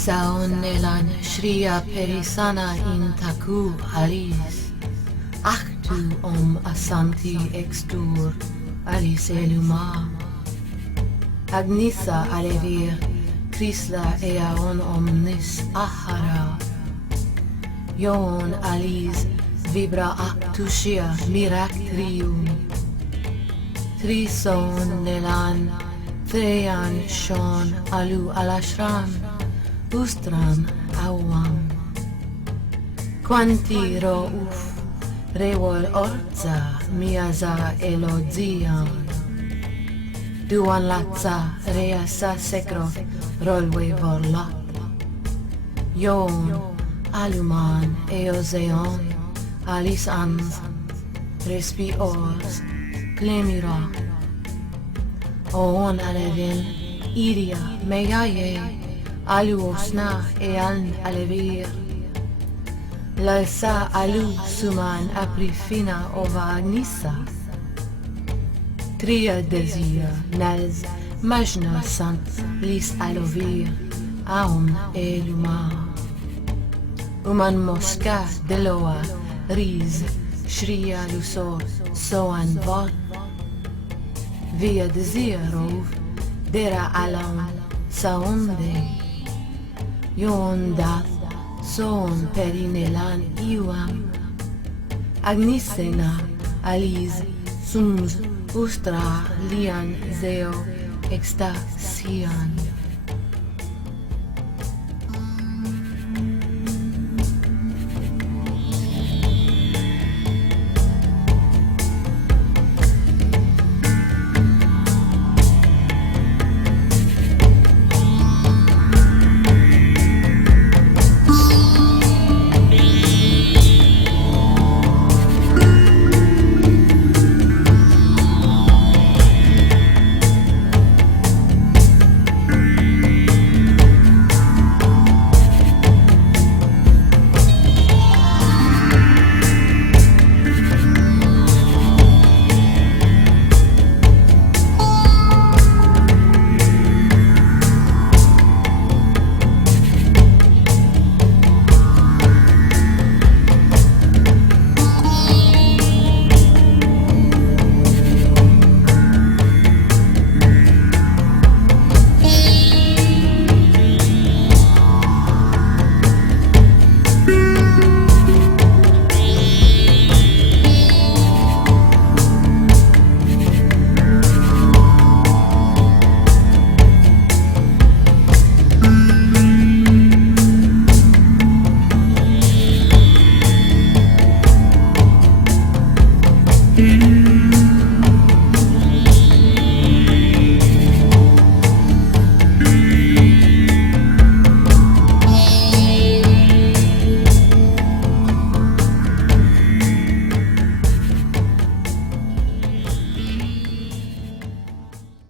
Saon nelan shriya perisana in taku alis. Achtu asanti extur alis eluma. Agnisa alevir Chrysla eaon omnis ahara. Ion alis vibra actusia miractrium. Trison nelan Threan shon alu alashram ustram awam. Quanti rouf rewol orza miaza elodzian. Duan latza reasa secro rolwe vorlat. Ion aluman eoseon alis ans respi ors clemira. On alevin iria meaye aluosna ean alevir. Lalsa alu suman aprifina ova agnisa. Tria desir nals majna sant lis alovir aum eluma. Uman mosca deloa riz shria lusor soan vod. Via desirov dera alam saonde. Ion dat son perinelan iuam. Agnisena alis sums ustra lian zeo extasian.